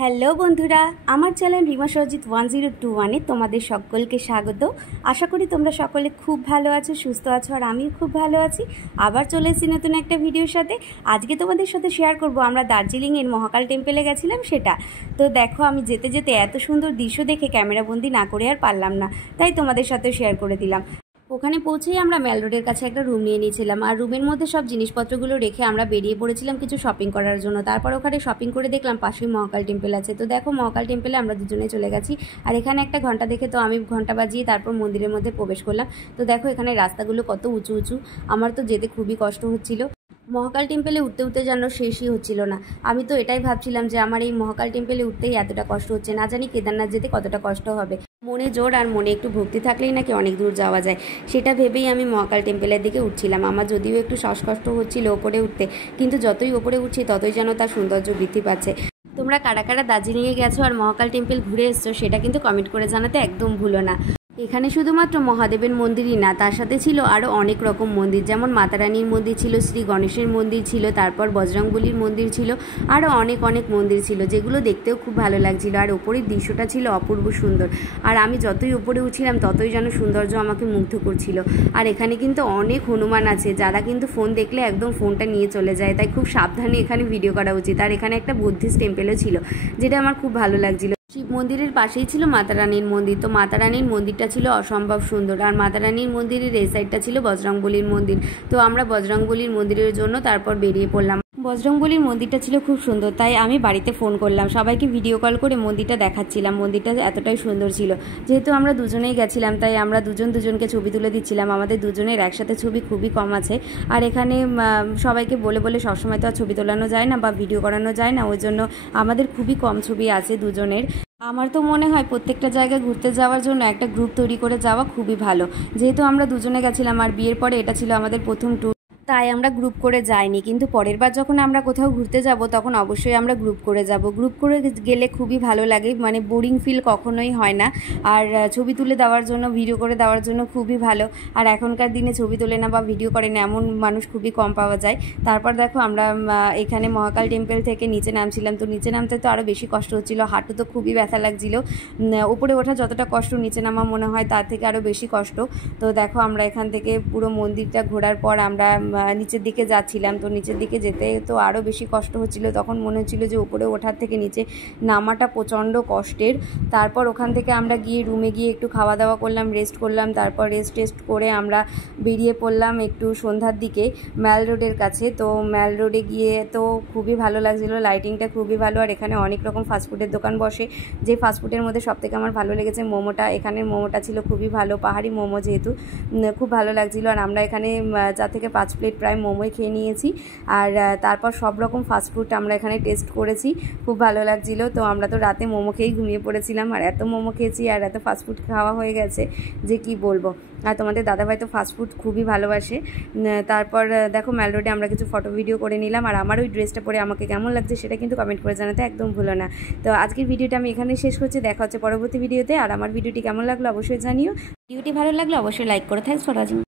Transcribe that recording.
Hello বন্ধুরা, আমার channel Rima Sarajit 1021-এ তোমাদের সকলকে স্বাগত। আশা করি তোমরা সকলে খুব ভালো আছো, সুস্থ আছো, আর আমিও খুব ভালো আছি। আবার চলে এসেছি নতুন একটা ভিডিওর সাথে। আজকে তোমাদের সাথে শেয়ার করব আমরা দার্জিলিংয়ের মহাকাল টেম্পলে গেছিলাম সেটা। তো দেখো, আমি যেতে যেতে এত সুন্দর দৃশ্য দেখে ক্যামেরাবন্দি না করে আর পারলাম না, তাই তোমাদের সাথে শেয়ার করে দিলাম। ওখানে পৌঁছেই আমরা ম্যাল রোডের কাছে একটা রুম নিয়ে নিয়েছিলাম, আর রুমের মধ্যে সব জিনিসপত্রগুলো রেখে আমরা বেরিয়ে পড়েছিলাম কিছু শপিং করার জন্য। তারপর ওখানে শপিং করে দেখলাম পাশেই মহাকাল টেম্পল আছে। তো দেখো, মহাকাল টেম্পলে আমরা দুজনে চলে গেছি, আর এখানে একটা ঘন্টা দেখে তো আমি ঘন্টা বাজিয়ে তারপর মন্দিরের মধ্যে প্রবেশ করলাম। তো দেখো, এখানে রাস্তাগুলো কত উঁচু উঁচু, আমার তো যেতে খুবই কষ্ট হচ্ছিল। মহাকাল টেম্পলে উঠতে উঠতে যেন শেষই হচ্ছিল না। আমি তো এটাই ভাবছিলাম যে আমার এই মহাকাল টেম্পলে উঠতেই এতটা কষ্ট হচ্ছে, না জানি কেদারনাথ যেতে কতটা কষ্ট হবে। মনে জোর আর মনে একটু ভক্তি থাকলেই নাকি অনেক দূর যাওয়া যায়, সেটা ভেবেই আমি মহাকাল টেম্পলের দিকে উঠছিলাম। আমার যদিও একটু শ্বাসকষ্ট হচ্ছিল ওপরে উঠতে, কিন্তু যতই ওপরে উঠছি ততই যেন তার সৌন্দর্য বৃদ্ধি পাচ্ছে। তোমরা কারা কারা দার্জিলিংয়ে গেছো আর মহাকাল টেম্পল ঘুরে এসছো সেটা কিন্তু কমেন্ট করে জানাতে একদম ভুলো না। এখানে শুধুমাত্র মহাদেবের মন্দিরই না, তার সাথে ছিল আরও অনেক রকম মন্দির, যেমন মাতারানীর মন্দির ছিল, শ্রী গণেশের মন্দির ছিল, তারপর বজরংবলীর মন্দির ছিল, আরও অনেক অনেক মন্দির ছিল, যেগুলো দেখতেও খুব ভালো লাগছিল। আর ওপরের দৃশ্যটা ছিল অপূর্ব সুন্দর, আর আমি যতই উপরে উঠছিলাম ততই যেন সৌন্দর্য আমাকে মুগ্ধ করছিল। আর এখানে কিন্তু অনেক হনুমান আছে, যারা কিন্তু ফোন দেখলে একদম ফোনটা নিয়ে চলে যায়, তাই খুব সাবধানে এখানে ভিডিও করা উচিত। আর এখানে একটা বুদ্ধিস্ট টেম্পেলও ছিল, যেটা আমার খুব ভালো লাগছিল। শিব মন্দিরের পাশেই ছিল মাতারানীর মন্দির। তো মাতারানীর মন্দিরটা ছিল অসম্ভব সুন্দর, আর মাতারানীর মন্দিরের এই সাইডটা ছিল বজরংবলীর মন্দির। তো আমরা বজরংবলীর মন্দিরের জন্য তারপর বেরিয়ে পড়লাম। বজরংবলীর মন্দিরটা ছিল খুব সুন্দর, তাই আমি বাড়িতে ফোন করলাম, সবাইকে ভিডিও কল করে মন্দিরটা দেখাচ্ছিলাম। মন্দিরটা এতটাই সুন্দর ছিল। যেহেতু আমরা দুজনেই গেছিলাম, তাই আমরা দুজনকে ছবি তুলে দিচ্ছিলাম। আমাদের দুজনের একসাথে ছবি খুবই কম আছে, আর এখানে সবাইকে বলে বলে সবসময় তো আর ছবি তোলানো যায় না বা ভিডিও করানো যায় না, ওই জন্য আমাদের খুবই কম ছবি আছে দুজনের। আমার তো মনে হয় প্রত্যেকটা জায়গায় ঘুরতে যাওয়ার জন্য একটা গ্রুপ তৈরি করে যাওয়া খুবই ভালো। যেহেতু আমরা দুজনে গেছিলাম আর বিয়ের পরে এটা ছিল আমাদের প্রথম ট্যুর, তাই আমরা গ্রুপ করে যাইনি। কিন্তু পরের বার যখন আমরা কোথাও ঘুরতে যাব তখন অবশ্যই আমরা গ্রুপ করে যাব। গ্রুপ করে গেলে খুবই ভালো লাগে, মানে বোরিং ফিল কখনোই হয় না। আর ছবি তুলে দেওয়ার জন্য, ভিডিও করে দেওয়ার জন্য খুবই ভালো। আর এখনকার দিনে ছবি তোলে না বা ভিডিও করে না এমন মানুষ খুবই কম পাওয়া যায়। তারপর দেখো, আমরা এখানে মহাকাল টেম্পল থেকে নিচে নামছিলাম। তো নিচে নামতে তো আরও বেশি কষ্ট হচ্ছিলো, হাঁটু তো খুবই ব্যথা লাগছিল। উপরে ওঠা যতটা কষ্ট, নিচে নামা মনে হয় তার থেকে আরও বেশি কষ্ট। তো দেখো, আমরা এখান থেকে পুরো মন্দিরটা ঘোরার পর আমরা নিচের দিকে যাচ্ছিলাম। তো নিচের দিকে যেতে তো আরও বেশি কষ্ট হচ্ছিল, তখন মনে হচ্ছিল যে উপরে ওঠার থেকে নিচে নামাটা প্রচণ্ড কষ্টের। তারপর ওখান থেকে আমরা গিয়ে রুমে গিয়ে একটু খাওয়া দাওয়া করলাম, রেস্ট করলাম। তারপর রেস্ট করে আমরা বেরিয়ে পড়লাম একটু সন্ধ্যার দিকে ম্যাল রোডের কাছে। তো ম্যাল রোডে গিয়ে তো খুবই ভালো লাগছিলো, লাইটিংটা খুবই ভালো। আর এখানে অনেক রকম ফাস্টফুডের দোকান বসে, যে ফাস্টফুডের মধ্যে সবথেকে আমার ভালো লেগেছে মোমোটা। এখানের মোমোটা ছিল খুবই ভালো, পাহাড়ি মোমো যেহেতু, খুব ভালো লাগছিলো। আর আমরা এখানে 4 থেকে 5 প্লেট প্রায় মোমোই খেয়ে নিয়েছি। আর তারপর সব রকম ফাস্টফুড আমরা এখানে টেস্ট করেছি, খুব ভালো লাগছিলো। তো আমরা তো রাতে মোমো খেয়েই ঘুমিয়ে পড়েছিলাম, আর এত মোমো খেয়েছি আর এত ফাস্টফুড খাওয়া হয়ে গেছে যে কি বলবো। আর তোমাদের দাদাভাই তো ফাস্টফুড খুবই ভালোবাসে। তারপর দেখো, ম্যাল রোডে আমরা কিছু ফটো ভিডিও করে নিলাম, আর আমার ওই ড্রেসটা পরে আমাকে কেমন লাগছে সেটা কিন্তু কমেন্ট করে জানাতে একদম ভুলো না। তো আজকের ভিডিওটা আমি এখানে শেষ করছি, দেখা হচ্ছে পরবর্তী ভিডিওতে। আর আমার ভিডিওটি কেমন লাগলো অবশ্যই জানিও। ভিডিওটি ভালো লাগলে অবশ্যই লাইক করো। Thanks for watching.